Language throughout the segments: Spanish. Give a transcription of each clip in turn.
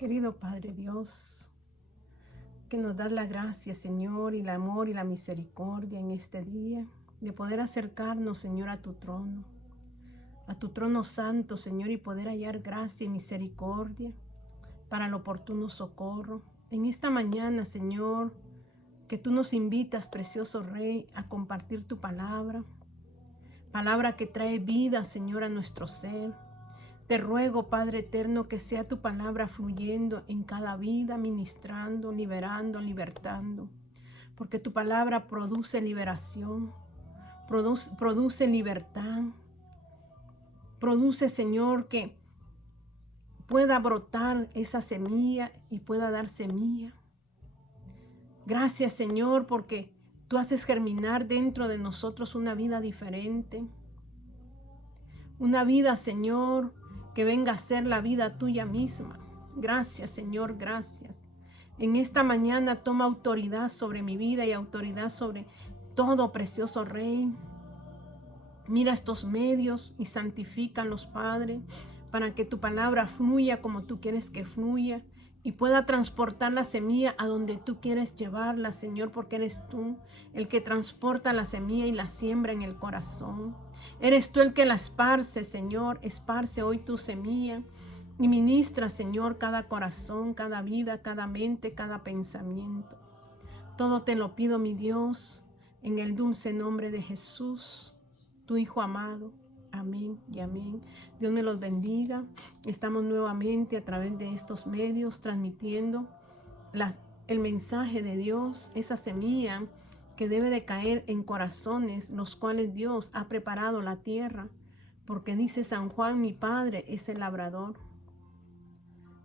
Querido Padre Dios, que nos das la gracia, Señor, y el amor y la misericordia en este día, de poder acercarnos, Señor, a tu trono santo, Señor, y poder hallar gracia y misericordia para el oportuno socorro. En esta mañana, Señor, que tú nos invitas, precioso Rey, a compartir tu palabra que trae vida, Señor, a nuestro ser. Te ruego, Padre eterno, que sea tu palabra fluyendo en cada vida, ministrando, liberando, libertando. Porque tu palabra produce liberación, produce libertad. Produce, Señor, que pueda brotar esa semilla y pueda dar semilla. Gracias, Señor, porque tú haces germinar dentro de nosotros una vida diferente. Una vida, Señor, que venga a ser la vida tuya misma. Gracias, Señor, gracias. En esta mañana toma autoridad sobre mi vida y autoridad sobre todo, precioso Rey. Mira estos medios y santifícalos, Padre, para que tu palabra fluya como tú quieres que fluya y pueda transportar la semilla a donde tú quieres llevarla, Señor, porque eres tú el que transporta la semilla y la siembra en el corazón. Eres tú el que la esparce, Señor. Esparce hoy tu semilla y ministra, Señor, cada corazón, cada vida, cada mente, cada pensamiento. Todo te lo pido, mi Dios, en el dulce nombre de Jesús, tu Hijo amado. Amén y amén. Dios me los bendiga. Estamos nuevamente a través de estos medios transmitiendo el mensaje de Dios, esa semilla que debe de caer en corazones los cuales Dios ha preparado la tierra. Porque dice San Juan, mi Padre es el labrador.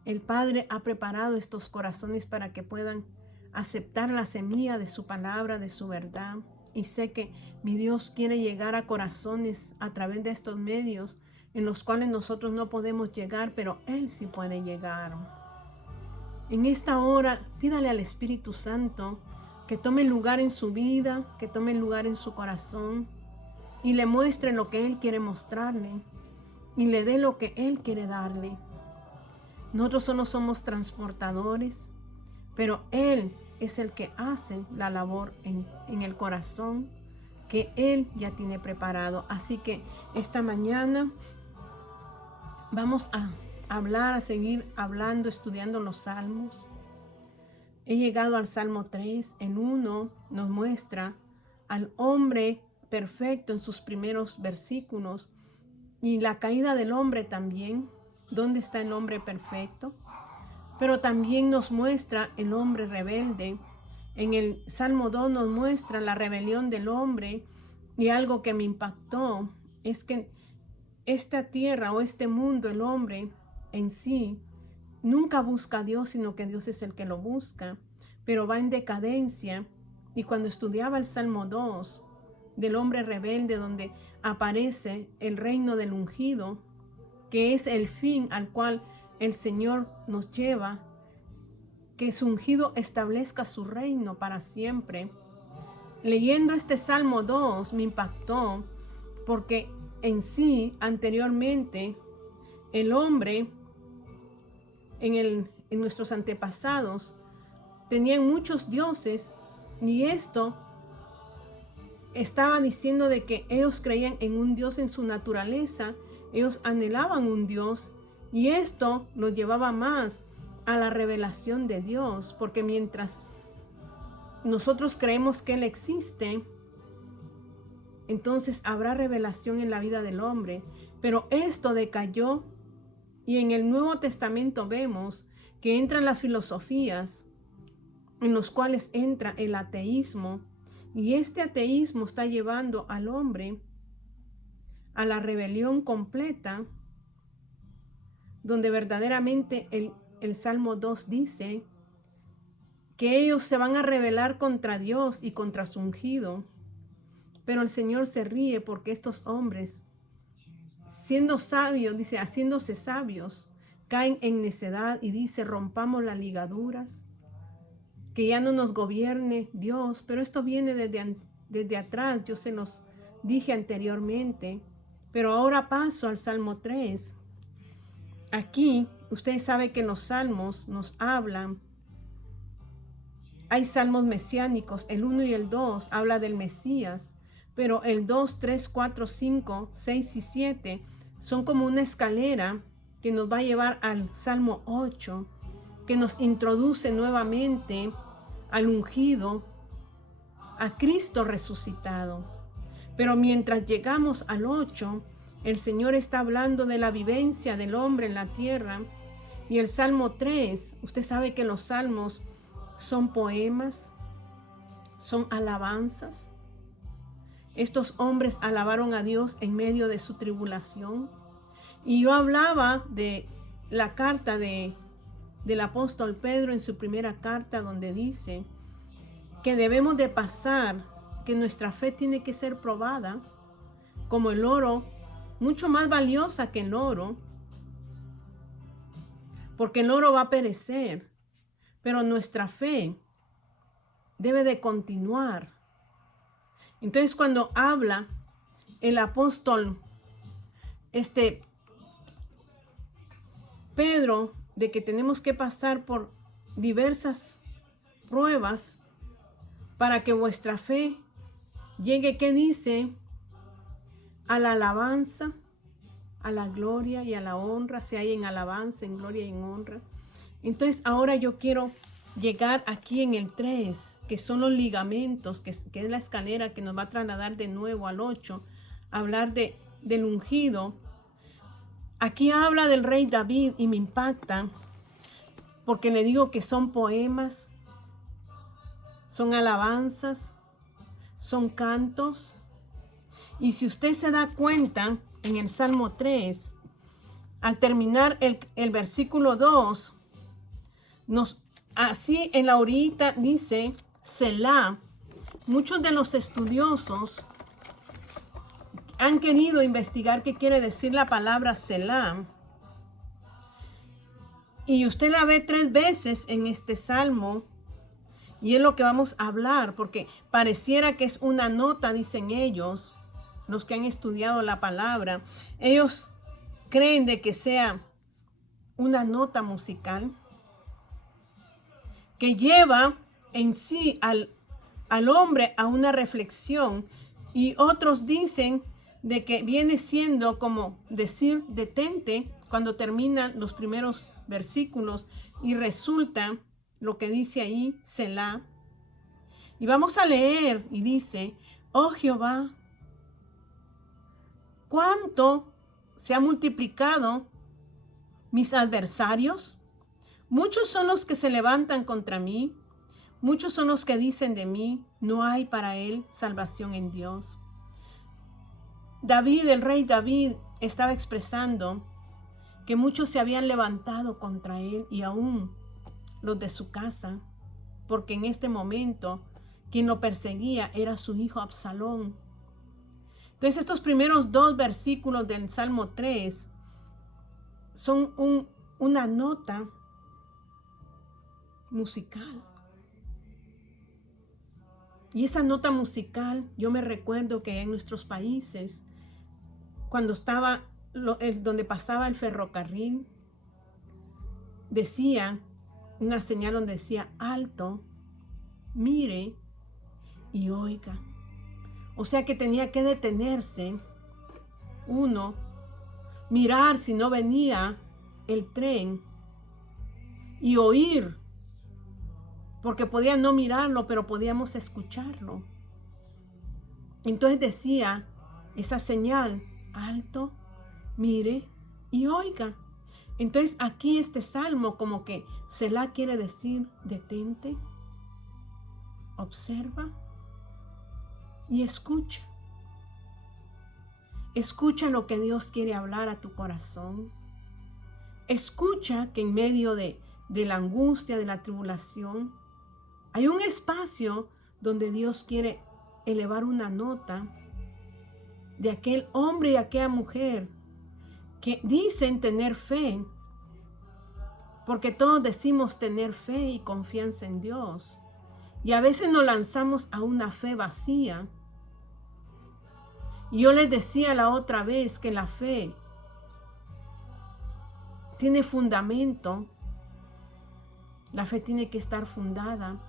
El Padre ha preparado estos corazones para que puedan aceptar la semilla de su palabra, de su verdad. Y sé que mi Dios quiere llegar a corazones a través de estos medios en los cuales nosotros no podemos llegar, pero Él sí puede llegar. En esta hora, pídale al Espíritu Santo que tome lugar en su vida, que tome lugar en su corazón y le muestre lo que Él quiere mostrarle y le dé lo que Él quiere darle. Nosotros solo somos transportadores, pero Él es el que hace la labor en el corazón que Él ya tiene preparado. Así que esta mañana vamos a hablar, a seguir hablando, estudiando los salmos. He llegado al Salmo 3. En 1 nos muestra al hombre perfecto en sus primeros versículos y la caída del hombre también. ¿Dónde está el hombre perfecto? Pero también nos muestra el hombre rebelde. En el Salmo 2 nos muestra la rebelión del hombre, y algo que me impactó es que esta tierra o este mundo, el hombre en sí, nunca busca a Dios, sino que Dios es el que lo busca, pero va en decadencia. Y cuando estudiaba el Salmo 2 del hombre rebelde, donde aparece el reino del ungido, que es el fin al cual el Señor nos lleva, que su ungido establezca su reino para siempre. Leyendo este Salmo 2 me impactó porque en sí, anteriormente, el hombre en nuestros antepasados tenían muchos dioses, y esto estaba diciendo de que ellos creían en un Dios en su naturaleza, ellos anhelaban un Dios, y esto nos llevaba más a la revelación de Dios, porque mientras nosotros creemos que Él existe, entonces habrá revelación en la vida del hombre. Pero esto decayó, y en el Nuevo Testamento vemos que entran las filosofías en los cuales entra el ateísmo, y este ateísmo está llevando al hombre a la rebelión completa, donde verdaderamente el Salmo 2 dice que ellos se van a rebelar contra Dios y contra su ungido. Pero el Señor se ríe porque estos hombres, siendo sabios, dice, haciéndose sabios, caen en necedad, y dice, rompamos las ligaduras, que ya no nos gobierne Dios. Pero esto viene desde atrás, yo se los dije anteriormente. Pero ahora paso al Salmo 3. Aquí Ustedes saben que los salmos nos hablan. Hay salmos mesiánicos, el 1 y el 2 habla del Mesías, pero el 2, 3, 4, 5, 6 y 7 son como una escalera que nos va a llevar al Salmo 8, que nos introduce nuevamente al ungido, a Cristo resucitado. Pero mientras llegamos al 8, el Señor está hablando de la vivencia del hombre en la tierra. Y el Salmo 3, usted sabe que los salmos son poemas, son alabanzas. Estos hombres alabaron a Dios en medio de su tribulación. Y yo hablaba de la carta del apóstol Pedro en su primera carta, donde dice que debemos de pasar, que nuestra fe tiene que ser probada como el oro, mucho más valiosa que el oro, porque el oro va a perecer, pero nuestra fe debe de continuar. Entonces, cuando habla el apóstol Pedro de que tenemos que pasar por diversas pruebas para que vuestra fe llegue, ¿qué dice? A la alabanza, a la gloria y a la honra, se halla en alabanza, en gloria y en honra. Entonces ahora yo quiero llegar aquí en el 3, que son los ligamentos, que es la escalera que nos va a trasladar de nuevo al 8, hablar del ungido. Aquí habla del rey David y me impacta porque le digo que son poemas, son alabanzas, son cantos. Y si usted se da cuenta, en el Salmo 3, al terminar el versículo 2, así en la orillita dice Selah. Muchos de los estudiosos han querido investigar qué quiere decir la palabra Selah. Y usted la ve 3 veces en este salmo. Y es lo que vamos a hablar, porque pareciera que es una nota, dicen ellos, los que han estudiado la palabra. Ellos creen de que sea una nota musical que lleva en sí al hombre a una reflexión, y otros dicen de que viene siendo como decir detente cuando terminan los primeros versículos y resulta lo que dice ahí Selah. Y vamos a leer y dice: oh Jehová, cuánto se ha multiplicado mis adversarios. Muchos son los que se levantan contra mí. Muchos son los que dicen de mí: no hay para él salvación en Dios. David, el rey David, estaba expresando que muchos se habían levantado contra él, y aún los de su casa, porque en este momento quien lo perseguía era su hijo Absalón. Entonces estos primeros 2 versículos del Salmo 3 son una nota musical. Y esa nota musical, yo me recuerdo que en nuestros países, cuando estaba donde pasaba el ferrocarril, decía una señal donde decía: alto, mire y oiga. O sea que tenía que detenerse uno, mirar si no venía el tren y oír, porque podía no mirarlo, pero podíamos escucharlo. Entonces decía esa señal: alto, mire y oiga. Entonces aquí este salmo como que Selah quiere decir detente, observa y escucha. Escucha lo que Dios quiere hablar a tu corazón. Escucha que en medio de la angustia, de la tribulación, hay un espacio donde Dios quiere elevar una nota de aquel hombre y aquella mujer que dicen tener fe, porque todos decimos tener fe y confianza en Dios, y a veces nos lanzamos a una fe vacía. Y yo les decía la otra vez que la fe tiene fundamento. La fe tiene que estar fundada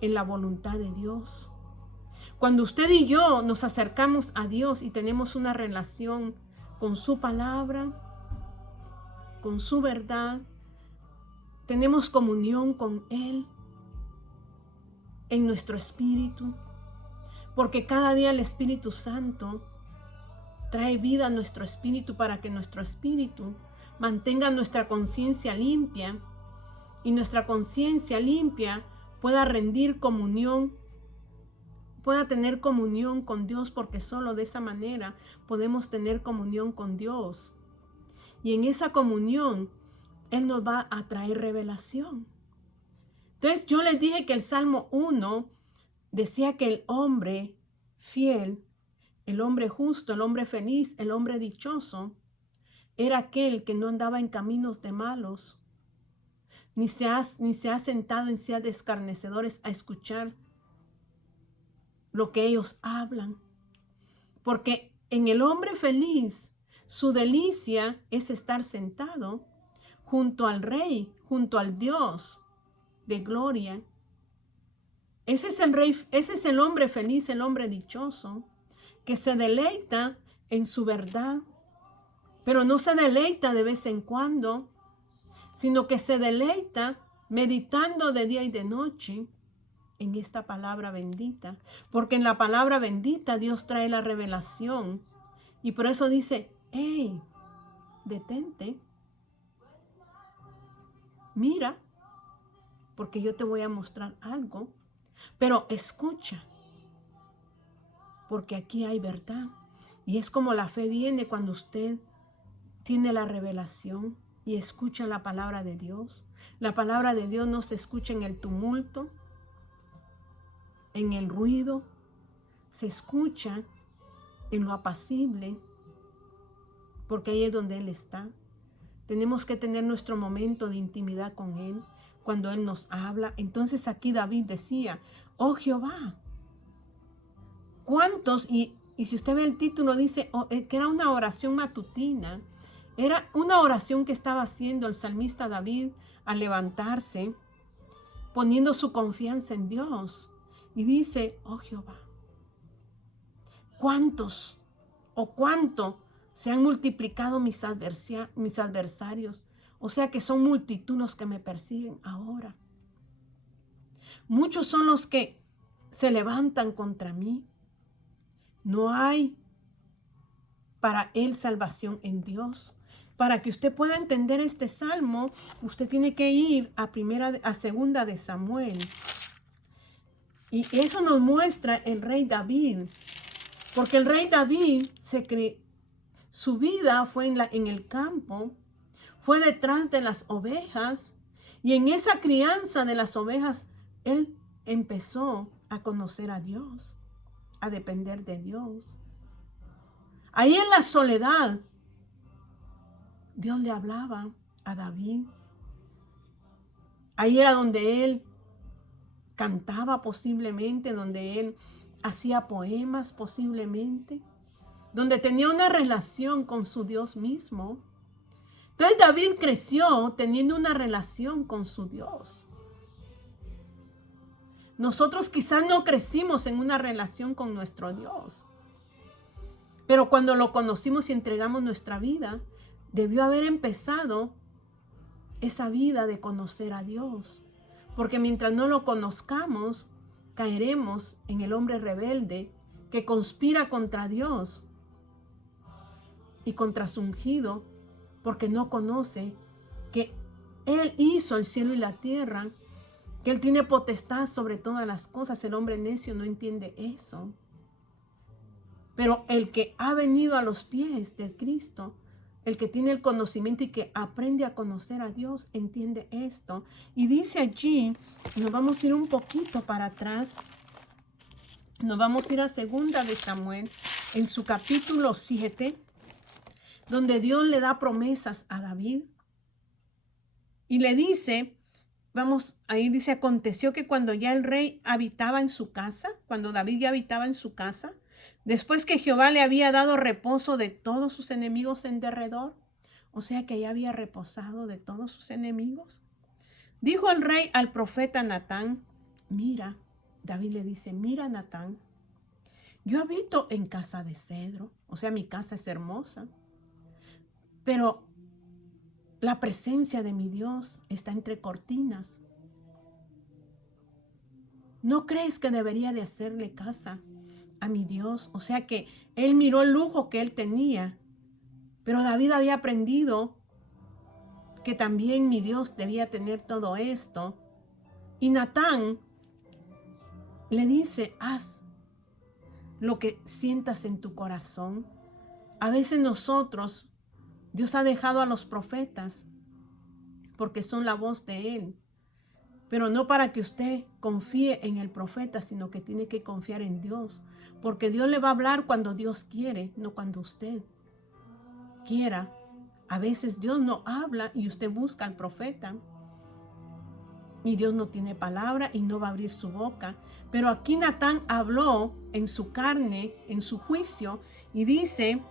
en la voluntad de Dios. Cuando usted y yo nos acercamos a Dios y tenemos una relación con su palabra, con su verdad, tenemos comunión con Él en nuestro espíritu, porque cada día el Espíritu Santo trae vida a nuestro espíritu para que nuestro espíritu mantenga nuestra conciencia limpia y nuestra conciencia limpia pueda rendir comunión, pueda tener comunión con Dios, porque solo de esa manera podemos tener comunión con Dios. Y en esa comunión Él nos va a traer revelación. Entonces yo les dije que el Salmo 1 decía que el hombre fiel, el hombre justo, el hombre feliz, el hombre dichoso, era aquel que no andaba en caminos de malos, ni se ha sentado en sillas de escarnecedores a escuchar lo que ellos hablan. Porque en el hombre feliz, su delicia es estar sentado junto al Rey, junto al Dios de gloria. Ese es el hombre feliz, el hombre dichoso, que se deleita en su verdad, pero no se deleita de vez en cuando, sino que se deleita meditando de día y de noche en esta palabra bendita, porque en la palabra bendita Dios trae la revelación, y por eso dice: hey, detente, mira, porque yo te voy a mostrar algo, pero escucha, porque aquí hay verdad. Y es como la fe viene cuando usted tiene la revelación y escucha la palabra de Dios. La palabra de Dios no se escucha en el tumulto, en el ruido, se escucha en lo apacible, porque ahí es donde Él está. Tenemos que tener nuestro momento de intimidad con Él, cuando Él nos habla. Entonces aquí David decía: oh Jehová, ¿cuántos? Y si usted ve el título, dice que era una oración matutina. Era una oración que estaba haciendo el salmista David al levantarse, poniendo su confianza en Dios. Y dice: oh Jehová, ¿cuántos o cuánto se han multiplicado mis adversarios? O sea que son multitud los que me persiguen ahora. Muchos son los que se levantan contra mí. No hay para él salvación en Dios. Para que usted pueda entender este salmo, usted tiene que ir a segunda de Samuel. Y eso nos muestra el rey David. Porque el rey David su vida fue en el campo, fue detrás de las ovejas. Y en esa crianza de las ovejas, él empezó a conocer a Dios, a depender de Dios. Ahí en la soledad, Dios le hablaba a David. Ahí era donde él cantaba posiblemente, donde él hacía poemas posiblemente, donde tenía una relación con su Dios mismo. Entonces David creció teniendo una relación con su Dios. Nosotros quizás no crecimos en una relación con nuestro Dios, pero cuando lo conocimos y entregamos nuestra vida, debió haber empezado esa vida de conocer a Dios. Porque mientras no lo conozcamos, caeremos en el hombre rebelde que conspira contra Dios y contra su ungido, porque no conoce que Él hizo el cielo y la tierra, que Él tiene potestad sobre todas las cosas. El hombre necio no entiende eso. Pero el que ha venido a los pies de Cristo, el que tiene el conocimiento y que aprende a conocer a Dios, entiende esto. Y dice allí, nos vamos a ir un poquito para atrás, nos vamos a ir a segunda de Samuel, en su capítulo 7, donde Dios le da promesas a David. Y le dice, ahí dice: aconteció que cuando ya el rey habitaba en su casa, cuando David ya habitaba en su casa, después que Jehová le había dado reposo de todos sus enemigos en derredor. O sea que ya había reposado de todos sus enemigos. Dijo el rey al profeta Natán, mira, David le dice, mira Natán, yo habito en casa de cedro, o sea, mi casa es hermosa, pero la presencia de mi Dios está entre cortinas. ¿No crees que debería de hacerle casa a mi Dios? O sea que él miró el lujo que él tenía, pero David había aprendido que también mi Dios debía tener todo esto. Y Natán le dice, haz lo que sientas en tu corazón. A veces nosotros, Dios ha dejado a los profetas porque son la voz de Él. Pero no para que usted confíe en el profeta, sino que tiene que confiar en Dios. Porque Dios le va a hablar cuando Dios quiere, no cuando usted quiera. A veces Dios no habla y usted busca al profeta. Y Dios no tiene palabra y no va a abrir su boca. Pero aquí Natán habló en su carne, en su juicio, y dice,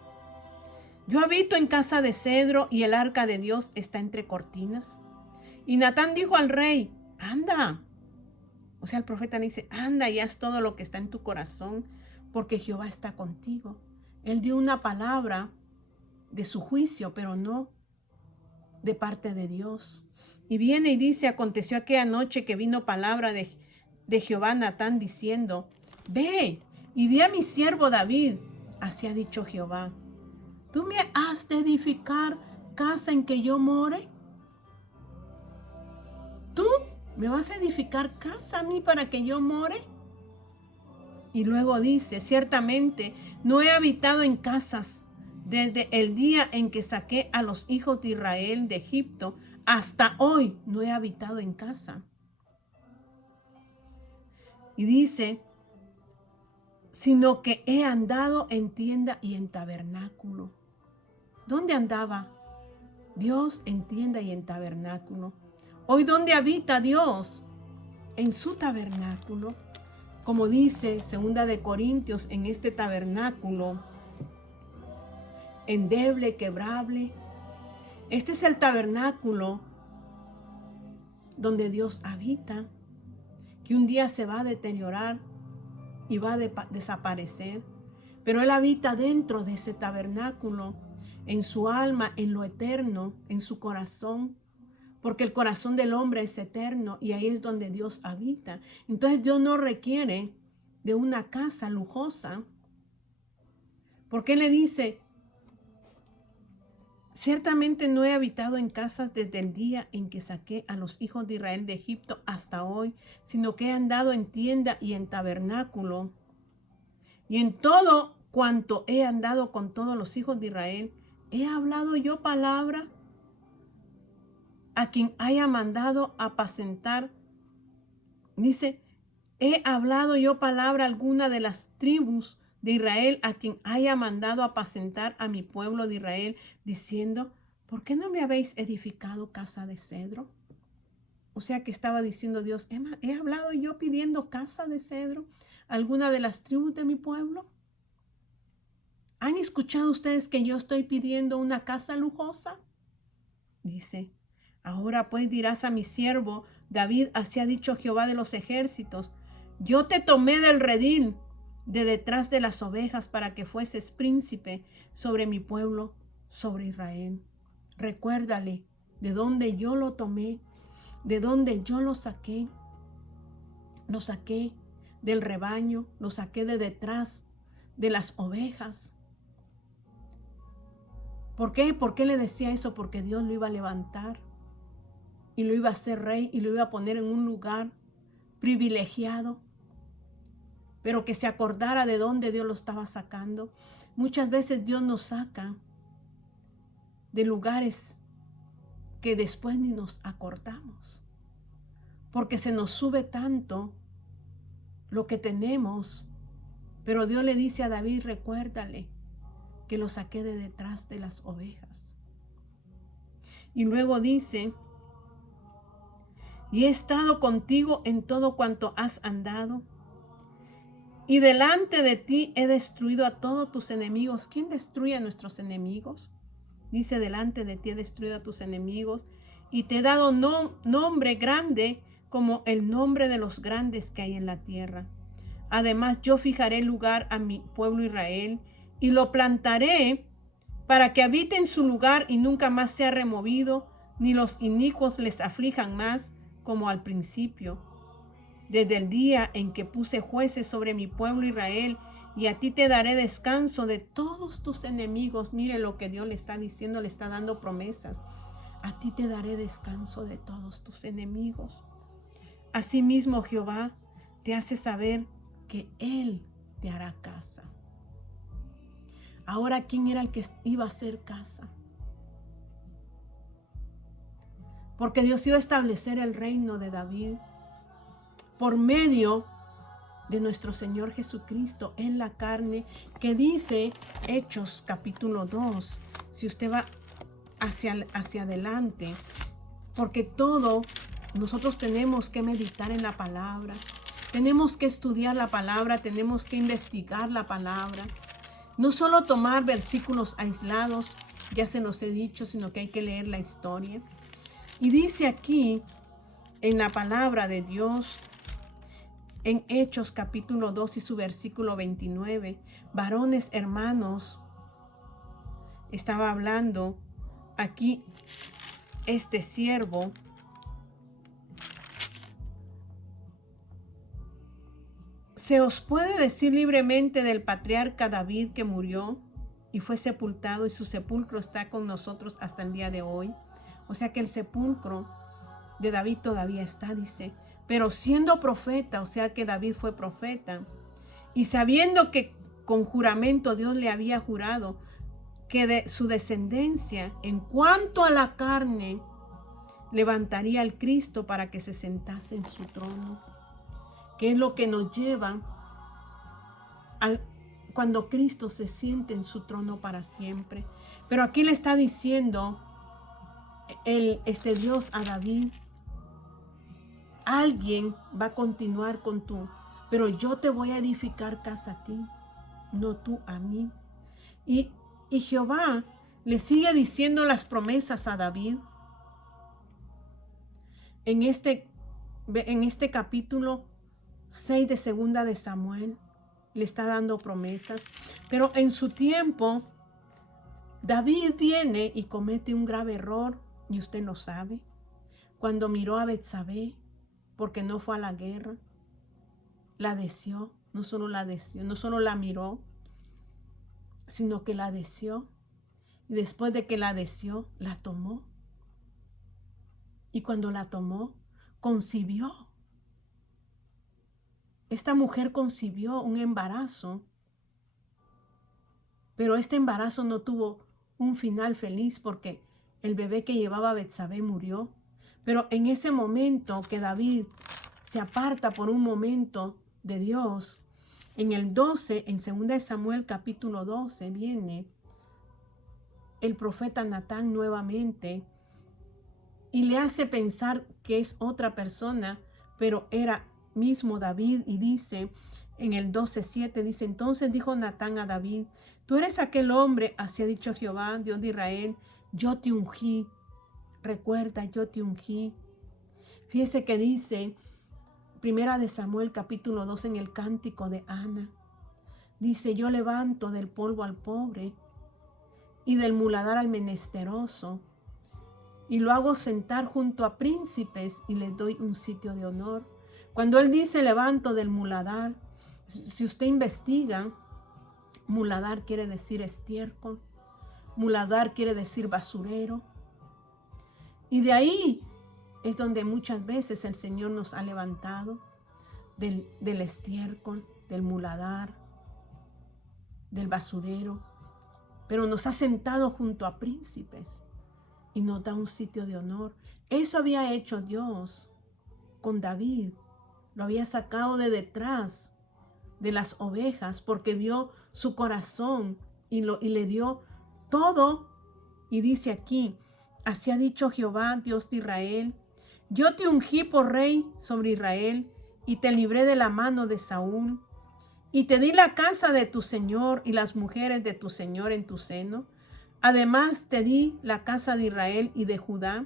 yo habito en casa de cedro y el arca de Dios está entre cortinas. Y Natán dijo al rey, anda. O sea, el profeta le dice, anda y haz todo lo que está en tu corazón, porque Jehová está contigo. Él dio una palabra de su juicio, pero no de parte de Dios. Y viene y dice, aconteció aquella noche que vino palabra de Jehová a Natán diciendo, ve y di a mi siervo David, así ha dicho Jehová, ¿tú me has de edificar casa en que yo more? ¿Tú me vas a edificar casa a mí para que yo more? Y luego dice, ciertamente no he habitado en casas desde el día en que saqué a los hijos de Israel de Egipto, hasta hoy no he habitado en casa. Y dice, sino que he andado en tienda y en tabernáculo. ¿Dónde andaba Dios? En tienda y en tabernáculo. Hoy, ¿dónde habita Dios? En su tabernáculo. Como dice 2 de Corintios, en este tabernáculo, endeble, quebrable. Este es el tabernáculo donde Dios habita, que un día se va a deteriorar y va a desaparecer. Pero Él habita dentro de ese tabernáculo, en su alma, en lo eterno, en su corazón. Porque el corazón del hombre es eterno y ahí es donde Dios habita. Entonces Dios no requiere de una casa lujosa. Porque Él le dice, ciertamente no he habitado en casas desde el día en que saqué a los hijos de Israel de Egipto hasta hoy, sino que he andado en tienda y en tabernáculo. Y en todo cuanto he andado con todos los hijos de Israel, he hablado yo palabra a quien haya mandado apacentar. Dice, he hablado yo palabra alguna de las tribus de Israel a quien haya mandado apacentar a mi pueblo de Israel, diciendo, ¿por qué no me habéis edificado casa de cedro? O sea que estaba diciendo Dios, ¿he hablado yo pidiendo casa de cedro a alguna de las tribus de mi pueblo? ¿Han escuchado ustedes que yo estoy pidiendo una casa lujosa? Dice, ahora pues dirás a mi siervo David, así ha dicho Jehová de los ejércitos, yo te tomé del redil de detrás de las ovejas para que fueses príncipe sobre mi pueblo, sobre Israel. Recuérdale de dónde yo lo tomé, de dónde yo lo saqué. Lo saqué del rebaño, lo saqué de detrás de las ovejas. ¿Por qué? ¿Por qué le decía eso? Porque Dios lo iba a levantar y lo iba a hacer rey y lo iba a poner en un lugar privilegiado, pero que se acordara de dónde Dios lo estaba sacando. Muchas veces Dios nos saca de lugares que después ni nos acordamos, porque se nos sube tanto lo que tenemos. Pero Dios le dice a David, recuérdale que lo saqué de detrás de las ovejas. Y luego dice, y he estado contigo en todo cuanto has andado, y delante de ti he destruido a todos tus enemigos. ¿Quién destruye a nuestros enemigos? Dice, delante de ti he destruido a tus enemigos y te he dado nombre grande como el nombre de los grandes que hay en la tierra. Además, yo fijaré lugar a mi pueblo Israel y lo plantaré para que habite en su lugar y nunca más sea removido, ni los inicuos les aflijan más como al principio. Desde el día en que puse jueces sobre mi pueblo Israel, y a ti te daré descanso de todos tus enemigos. Mire lo que Dios le está diciendo, le está dando promesas. A ti te daré descanso de todos tus enemigos. Asimismo, Jehová te hace saber que Él te hará casa. Ahora, ¿quién era el que iba a hacer casa? Porque Dios iba a establecer el reino de David por medio de nuestro Señor Jesucristo en la carne, que dice Hechos capítulo 2. Si usted va hacia adelante, porque nosotros tenemos que meditar en la palabra, tenemos que estudiar la palabra, tenemos que investigar la palabra. No solo tomar versículos aislados, ya se los he dicho, sino que hay que leer la historia. Y dice aquí en la palabra de Dios, en Hechos capítulo 2 y su versículo 29, varones hermanos, estaba hablando aquí este siervo. Se os puede decir libremente del patriarca David, que murió y fue sepultado, y su sepulcro está con nosotros hasta el día de hoy. O sea que el sepulcro de David todavía está, dice. Pero siendo profeta, o sea que David fue profeta, y sabiendo que con juramento Dios le había jurado que de su descendencia, en cuanto a la carne, levantaría al Cristo para que se sentase en su trono. Que es lo que nos lleva cuando Cristo se siente en su trono para siempre. Pero aquí le está diciendo Dios a David: alguien va a continuar con tú, pero yo te voy a edificar casa a ti, no tú a mí. Y Jehová le sigue diciendo las promesas a David en este capítulo 6 de segunda de Samuel. Le está dando promesas, pero en su tiempo David viene y comete un grave error, y usted lo sabe. Cuando miró a Betsabé, porque no fue a la guerra, la deseó. No solo la miró, sino que la deseó, y después de que la deseó, la tomó, y cuando la tomó, concibió. Esta mujer concibió un embarazo, pero este embarazo no tuvo un final feliz, porque el bebé que llevaba Betsabé murió. Pero en ese momento que David se aparta por un momento de Dios, en el 12, en 2 Samuel capítulo 12, viene el profeta Natán nuevamente y le hace pensar que es otra persona, pero era mismo David, y dice en el 12:7, dice: entonces dijo Natán a David: tú eres aquel hombre, así ha dicho Jehová, Dios de Israel, yo te ungí. Recuerda, yo te ungí. Fíjese que dice 1 Samuel capítulo 2 en el cántico de Ana, dice: yo levanto del polvo al pobre y del muladar al menesteroso, y lo hago sentar junto a príncipes y les doy un sitio de honor. Cuando él dice levanto del muladar, si usted investiga, muladar quiere decir estiércol, muladar quiere decir basurero, y de ahí es donde muchas veces el Señor nos ha levantado, del estiércol, del muladar, del basurero, pero nos ha sentado junto a príncipes y nos da un sitio de honor. Eso había hecho Dios con David. Lo había sacado de detrás de las ovejas, porque vio su corazón y le dio todo. Y dice aquí: así ha dicho Jehová, Dios de Israel, yo te ungí por rey sobre Israel y te libré de la mano de Saúl, y te di la casa de tu señor y las mujeres de tu señor en tu seno. Además te di la casa de Israel y de Judá,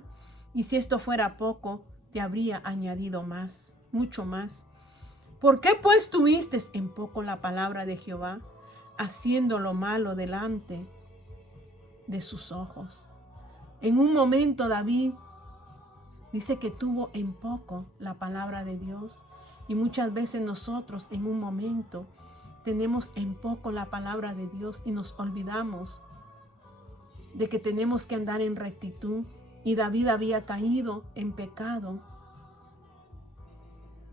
y si esto fuera poco, te habría añadido más, mucho más. ¿Por qué pues tuviste en poco la palabra de Jehová, haciendo lo malo delante de sus ojos? En un momento David dice que tuvo en poco la palabra de Dios, y muchas veces nosotros en un momento tenemos en poco la palabra de Dios y nos olvidamos de que tenemos que andar en rectitud. Y David había caído en pecado,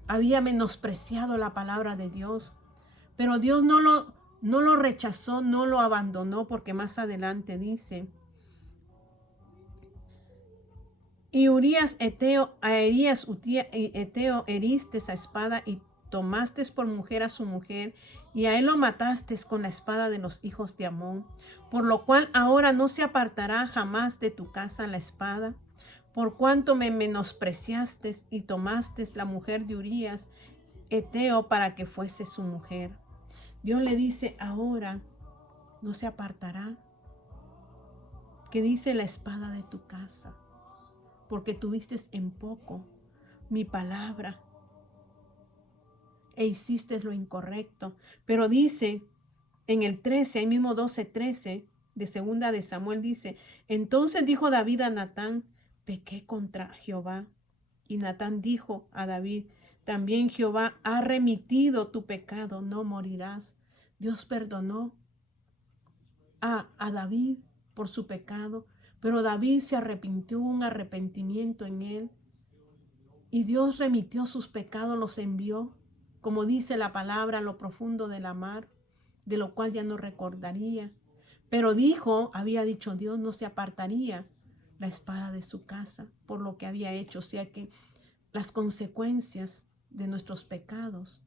había menospreciado la palabra de Dios, pero Dios no lo rechazó, no lo abandonó, porque más adelante dice: y Urías Eteo, Eteo heriste a espada y tomaste por mujer a su mujer, y a él lo mataste con la espada de los hijos de Amón, por lo cual ahora no se apartará jamás de tu casa la espada, por cuanto me menospreciaste y tomaste la mujer de Urías Eteo para que fuese su mujer. Dios le dice: ahora no se apartará, que dice, la espada de tu casa, porque tuviste en poco mi palabra e hiciste lo incorrecto. Pero dice en el 13, ahí mismo 12:13 de segunda de Samuel, dice: entonces dijo David a Natán: pequé contra Jehová. Y Natán dijo a David: también Jehová ha remitido tu pecado, no morirás. Dios perdonó a David por su pecado, pero David se arrepintió, hubo un arrepentimiento en él, y Dios remitió sus pecados, los envió, como dice la palabra, a lo profundo de la mar, de lo cual ya no recordaría. Pero había dicho Dios, no se apartaría la espada de su casa por lo que había hecho. O sea que las consecuencias de nuestros pecados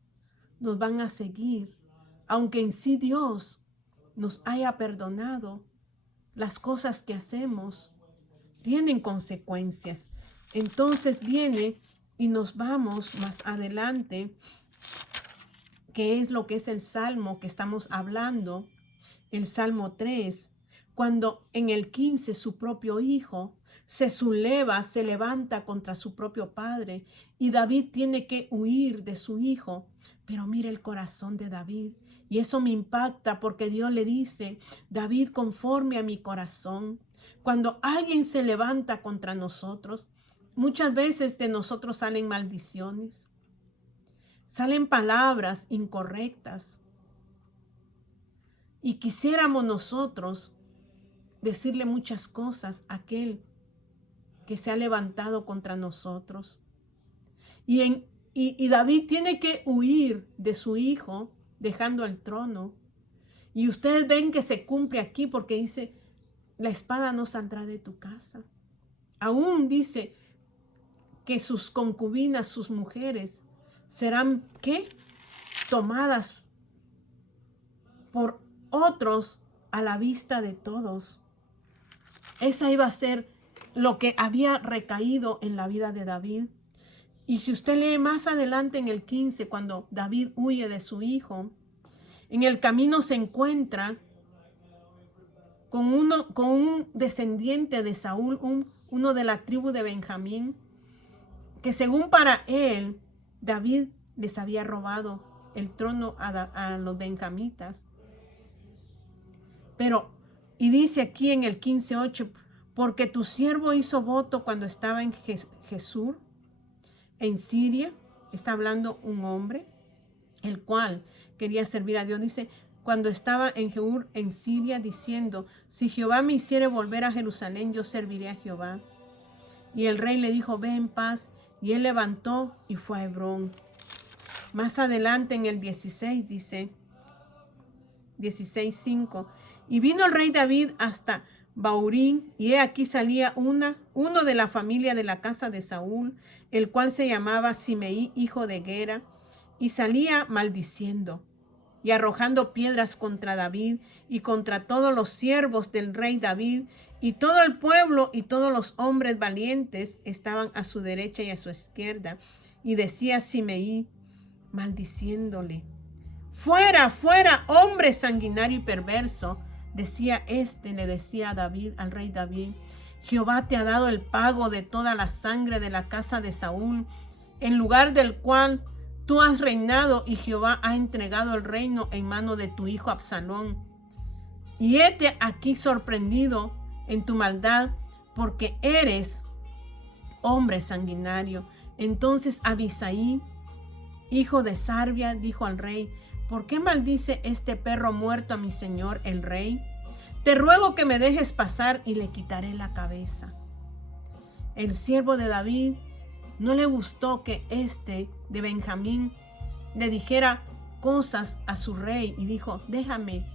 nos van a seguir, aunque en sí Dios nos haya perdonado. Las cosas que hacemos tienen consecuencias. Entonces viene y nos vamos más adelante, que es lo que es el Salmo que estamos hablando, el Salmo 3, cuando en el 15 su propio hijo se subleva, se levanta contra su propio padre, y David tiene que huir de su hijo. Pero mira el corazón de David, y eso me impacta, porque Dios le dice: David, conforme a mi corazón. Cuando alguien se levanta contra nosotros, muchas veces de nosotros salen maldiciones, salen palabras incorrectas, y quisiéramos nosotros decirle muchas cosas a aquel que se ha levantado contra nosotros. Y David tiene que huir de su hijo, dejando el trono. Y ustedes ven que se cumple aquí, porque dice: la espada no saldrá de tu casa. Aún dice que sus concubinas, sus mujeres, serán, ¿qué? Tomadas por otros a la vista de todos. Esa iba a ser lo que había recaído en la vida de David. Y si usted lee más adelante en el 15, cuando David huye de su hijo, en el camino se encuentra con un descendiente de Saúl, uno de la tribu de Benjamín, que según para él, David les había robado el trono a los benjamitas. Pero, y dice aquí en el 15:8, porque tu siervo hizo voto cuando estaba en Jesús, en Siria. Está hablando un hombre, el cual quería servir a Dios. Dice, cuando estaba en Jehur, en Siria, diciendo: si Jehová me hiciere volver a Jerusalén, yo serviré a Jehová. Y el rey le dijo: ve en paz. Y él levantó y fue a Hebrón. Más adelante en el 16 dice, 16:5, y vino el rey David hasta Baurín, y he aquí salía uno de la familia de la casa de Saúl, el cual se llamaba Simeí, hijo de Gera, y salía maldiciendo y arrojando piedras contra David y contra todos los siervos del rey David, y todo el pueblo y todos los hombres valientes estaban a su derecha y a su izquierda. Y decía Simeí, maldiciéndole: fuera, fuera, hombre sanguinario y perverso, le decía a David, al rey David: Jehová te ha dado el pago de toda la sangre de la casa de Saúl, en lugar del cual tú has reinado, y Jehová ha entregado el reino en mano de tu hijo Absalón. Y hete aquí sorprendido en tu maldad, porque eres hombre sanguinario. Entonces Abisai, hijo de Sarbia, dijo al rey: ¿por qué maldice este perro muerto a mi señor el rey? Te ruego que me dejes pasar y le quitaré la cabeza. El siervo de David no le gustó que de Benjamín le dijera cosas a su rey y dijo: déjame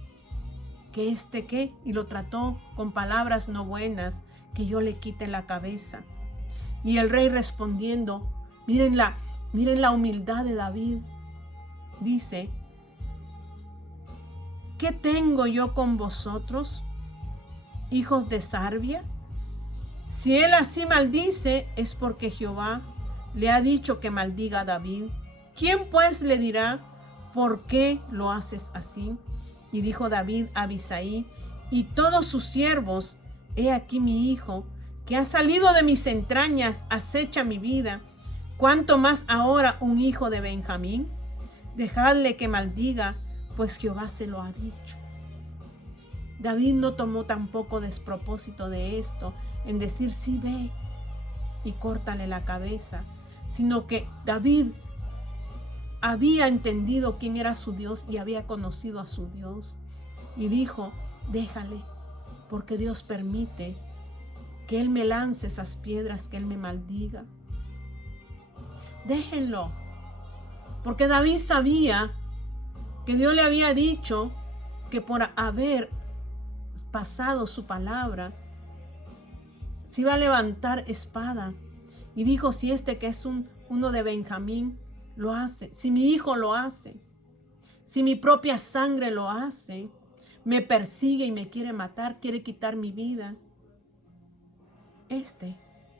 que ¿qué? Y lo trató con palabras no buenas, que yo le quite la cabeza. Y el rey respondiendo, miren la humildad de David, dice: ¿qué tengo yo con vosotros, hijos de Sarbia? Si él así maldice, es porque Jehová le ha dicho que maldiga a David. ¿Quién pues le dirá: ¿por qué lo haces así? Y dijo David a Abisai y todos sus siervos: he aquí mi hijo, que ha salido de mis entrañas, acecha mi vida. ¿Cuánto más ahora un hijo de Benjamín? Dejadle que maldiga, pues Jehová se lo ha dicho. David no tomó tampoco despropósito de esto, en decir: sí, ve y córtale la cabeza, sino que David había entendido quién era su Dios y había conocido a su Dios. Y dijo: déjale, porque Dios permite que él me lance esas piedras, que él me maldiga. Déjenlo, porque David sabía que Dios le había dicho que por haber pasado su palabra se iba a levantar espada. Y dijo: si que es uno de Benjamín lo hace, si mi hijo lo hace, si mi propia sangre lo hace, me persigue y me quiere matar, quiere quitar mi vida,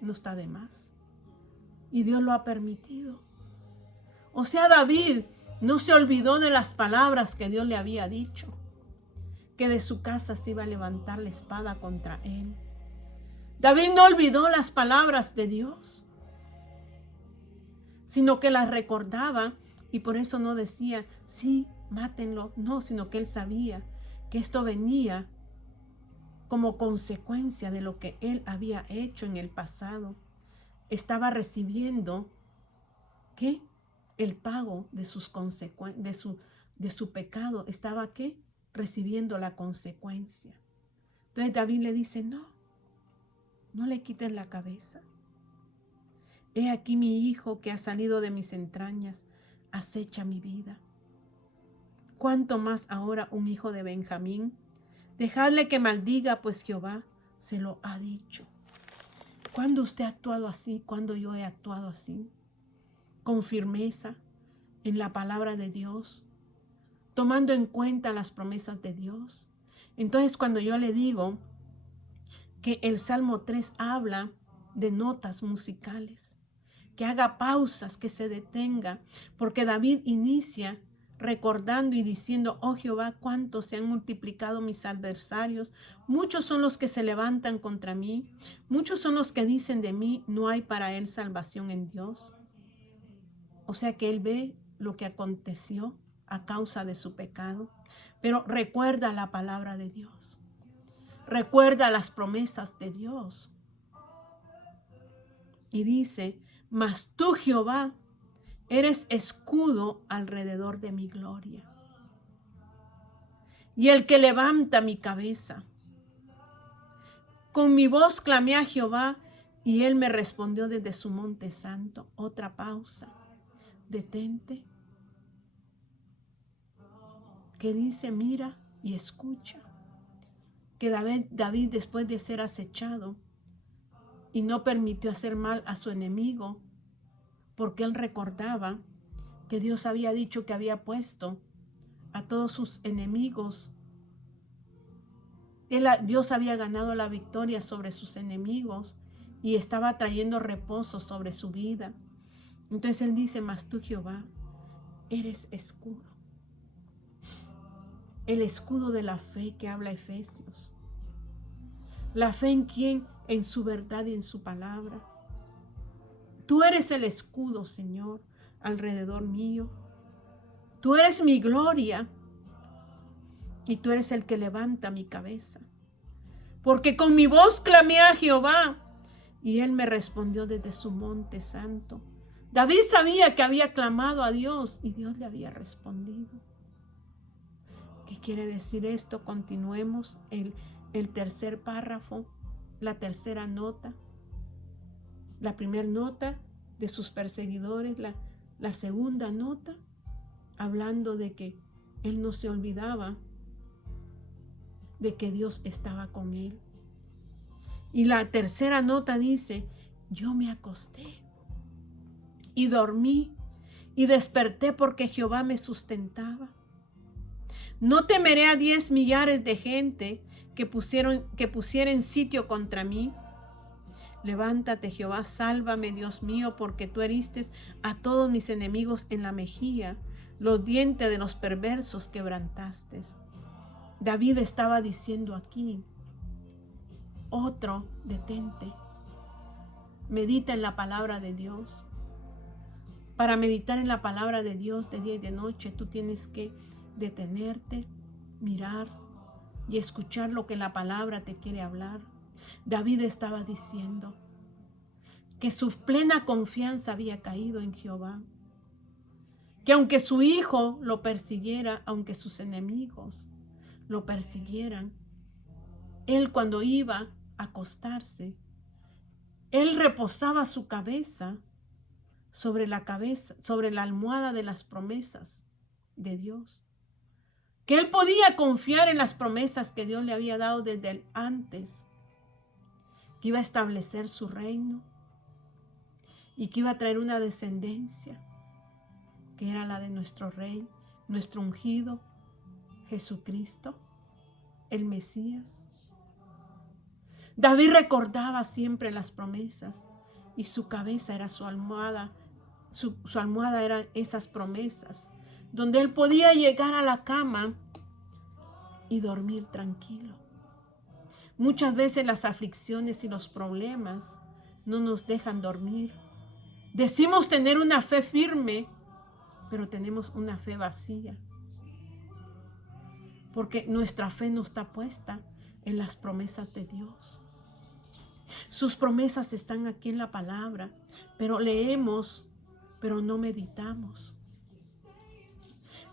no está de más. Y Dios lo ha permitido. O sea, David no se olvidó de las palabras que Dios le había dicho, que de su casa se iba a levantar la espada contra él. David no olvidó las palabras de Dios, sino que las recordaba, y por eso no decía: sí, mátenlo. No, sino que él sabía que esto venía como consecuencia de lo que él había hecho en el pasado. Estaba recibiendo ¿qué? El pago de sus de su pecado. Estaba ¿qué? Recibiendo la consecuencia. Entonces David le dice: no le quites la cabeza. He aquí mi hijo, que ha salido de mis entrañas, acecha mi vida. ¿Cuánto más ahora un hijo de Benjamín? Dejadle que maldiga, pues Jehová se lo ha dicho. ¿Cuándo usted ha actuado así? ¿Cuándo yo he actuado así? Con firmeza en la palabra de Dios, tomando en cuenta las promesas de Dios. Entonces, cuando yo le digo que el Salmo 3 habla de notas musicales, que haga pausas, que se detenga, porque David inicia recordando y diciendo: oh Jehová, cuánto se han multiplicado mis adversarios, muchos son los que se levantan contra mí, muchos son los que dicen de mí: no hay para él salvación en Dios. O sea que él ve lo que aconteció a causa de su pecado, pero recuerda la palabra de Dios, recuerda las promesas de Dios. Y dice: mas tú, Jehová, eres escudo alrededor de mi gloria, y el que levanta mi cabeza. Con mi voz clamé a Jehová, y él me respondió desde su monte santo. Otra pausa, detente, que dice: mira y escucha. Que David, después de ser acechado y no permitió hacer mal a su enemigo, porque él recordaba que Dios había dicho que había puesto a todos sus enemigos. Dios había ganado la victoria sobre sus enemigos y estaba trayendo reposo sobre su vida. Entonces él dice: mas tú, Jehová, eres escudo. el escudo de la fe que habla Efesios. La fe en quién, en su verdad y en su palabra. Tú eres el escudo, Señor, alrededor mío. Tú eres mi gloria y tú eres el que levanta mi cabeza. Porque con mi voz clamé a Jehová y él me respondió desde su monte santo. David sabía que había clamado a Dios y Dios le había respondido. ¿Qué quiere decir esto? Continuemos el tercer párrafo, la tercera nota. La primera nota de sus perseguidores, la segunda nota, hablando de que él no se olvidaba de que Dios estaba con él. Y la tercera nota dice, yo me acosté y dormí y desperté porque Jehová me sustentaba. No temeré a 10 millares de gente que pusieren sitio contra mí. Levántate, Jehová, sálvame, Dios mío, porque tú heriste a todos mis enemigos en la mejilla, los dientes de los perversos quebrantaste. David estaba diciendo aquí, otro, detente, medita en la palabra de Dios. Para meditar en la palabra de Dios de día y de noche, tú tienes que detenerte, mirar y escuchar lo que la palabra te quiere hablar. David estaba diciendo que su plena confianza había caído en Jehová, que aunque su hijo lo persiguiera, aunque sus enemigos lo persiguieran, él cuando iba a acostarse, él reposaba su cabeza sobre la almohada de las promesas de Dios, que él podía confiar en las promesas que Dios le había dado desde antes, que iba a establecer su reino y que iba a traer una descendencia que era la de nuestro Rey, nuestro ungido, Jesucristo, el Mesías. David recordaba siempre las promesas y su cabeza era su almohada, su almohada eran esas promesas, donde él podía llegar a la cama y dormir tranquilo. Muchas veces las aflicciones y los problemas no nos dejan dormir. Decimos tener una fe firme, pero tenemos una fe vacía. Porque nuestra fe no está puesta en las promesas de Dios. Sus promesas están aquí en la palabra, pero leemos, pero no meditamos.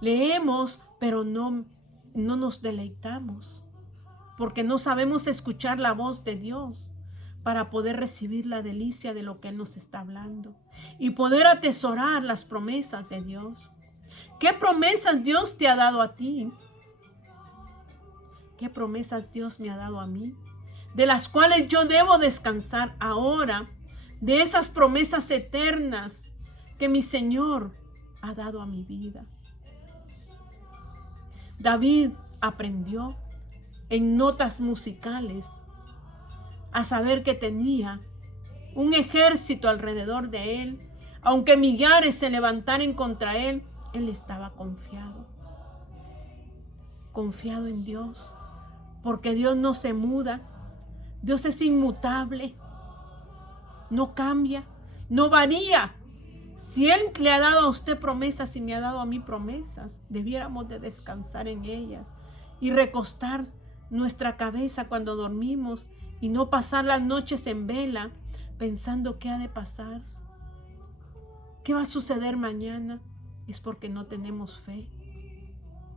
Leemos, pero no nos deleitamos, porque no sabemos escuchar la voz de Dios para poder recibir la delicia de lo que Él nos está hablando y poder atesorar las promesas de Dios. ¿Qué promesas Dios te ha dado a ti? ¿Qué promesas Dios me ha dado a mí? De las cuales yo debo descansar ahora, de esas promesas eternas que mi Señor ha dado a mi vida. David aprendió en notas musicales a saber que tenía un ejército alrededor de él. Aunque millares se levantaran contra él, él estaba confiado en Dios, porque Dios no se muda. Dios es inmutable, no cambia, no varía. Si Él le ha dado a usted promesas y me ha dado a mí promesas, debiéramos de descansar en ellas y recostar nuestra cabeza cuando dormimos y no pasar las noches en vela pensando qué ha de pasar, qué va a suceder mañana. Es porque no tenemos fe,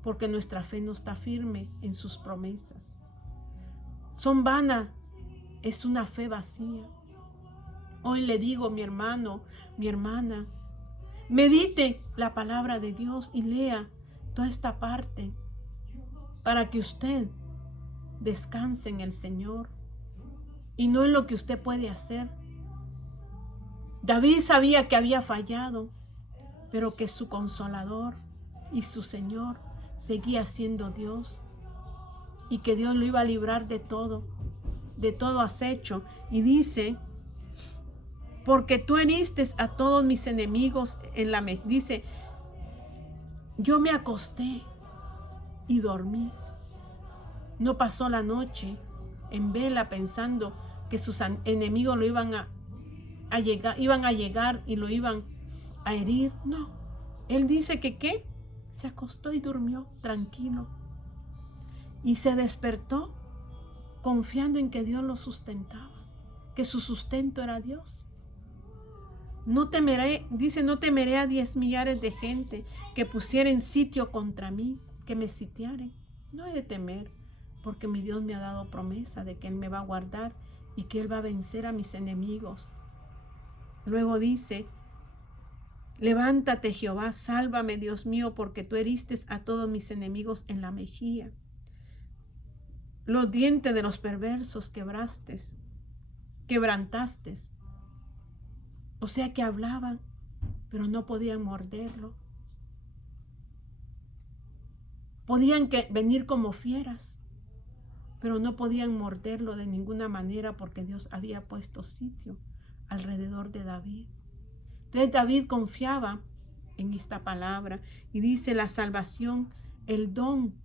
porque nuestra fe no está firme en sus promesas. Son vanas, es una fe vacía. Hoy le digo, mi hermano, mi hermana, medite la palabra de Dios y lea toda esta parte para que usted descanse en el Señor y no en lo que usted puede hacer. David sabía que había fallado, pero que su consolador y su Señor seguía siendo Dios y que Dios lo iba a librar de todo acecho. Y dice, porque tú heriste a todos mis enemigos dice, yo me acosté y dormí. No pasó la noche en vela pensando que sus enemigos lo iban a llegar y lo iban a herir. No, él dice que ¿qué? Se acostó y durmió tranquilo. Y se despertó confiando en que Dios lo sustentaba, que su sustento era Dios. No temeré, dice, no temeré a 10 millares de gente que pusieren sitio contra mí, que me sitiaren. No he de temer, porque mi Dios me ha dado promesa de que Él me va a guardar y que Él va a vencer a mis enemigos. Luego dice, levántate Jehová, sálvame Dios mío, porque tú heriste a todos mis enemigos en la mejilla. Los dientes de los perversos quebrantaste. O sea que hablaban, pero no podían morderlo. Podían venir como fieras, pero no podían morderlo de ninguna manera porque Dios había puesto sitio alrededor de David. Entonces David confiaba en esta palabra y dice la salvación, el don.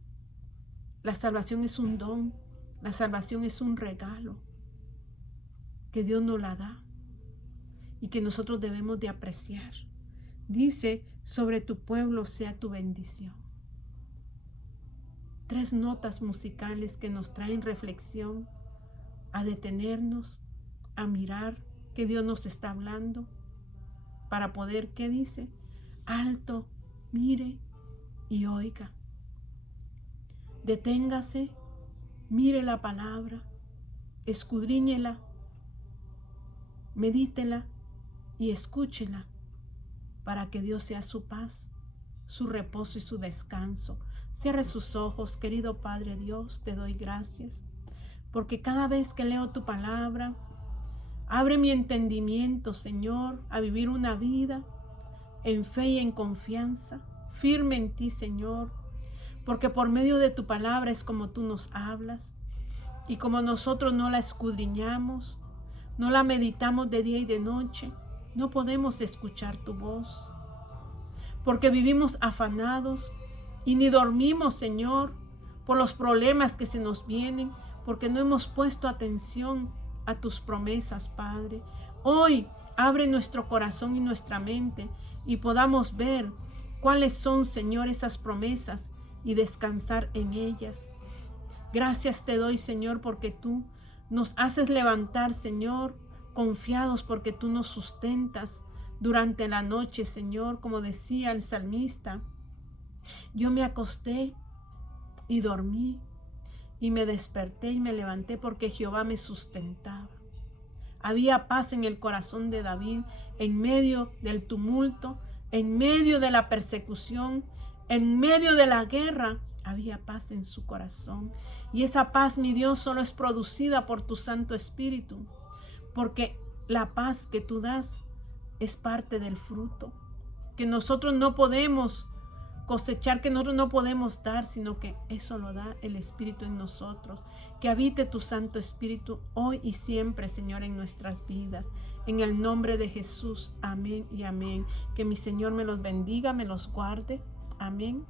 La salvación es un don, la salvación es un regalo que Dios nos la da y que nosotros debemos de apreciar. Dice, sobre tu pueblo sea tu bendición. 3 notas musicales que nos traen reflexión, a detenernos, a mirar que Dios nos está hablando, para poder, ¿qué dice? Alto, mire y oiga. Deténgase, mire la palabra, escudriñela, medítela y escúchela, para que Dios sea su paz, su reposo y su descanso. Cierre sus ojos, querido Padre Dios, te doy gracias, porque cada vez que leo tu palabra, abre mi entendimiento, Señor, a vivir una vida en fe y en confianza, firme en ti, Señor, porque por medio de tu palabra es como tú nos hablas, y como nosotros no la escudriñamos, no la meditamos de día y de noche, no podemos escuchar tu voz, porque vivimos afanados y ni dormimos, Señor, por los problemas que se nos vienen, porque no hemos puesto atención a tus promesas, Padre. Hoy abre nuestro corazón y nuestra mente y podamos ver cuáles son, Señor, esas promesas y descansar en ellas. Gracias te doy, Señor, porque tú nos haces levantar, Señor, confiados, porque tú nos sustentas durante la noche, Señor, como decía el salmista. Yo me acosté y dormí y me desperté y me levanté porque Jehová me sustentaba. Había paz en el corazón de David en medio del tumulto, en medio de la persecución, en medio de la guerra. Había paz en su corazón. Y esa paz, mi Dios, solo es producida por tu Santo Espíritu, porque la paz que tú das es parte del fruto que nosotros no podemos cosechar, que nosotros no podemos dar, sino que eso lo da el Espíritu en nosotros. Que habite tu Santo Espíritu hoy y siempre, Señor, en nuestras vidas. En el nombre de Jesús, amén y amén. Que mi Señor me los bendiga, me los guarde. Amén.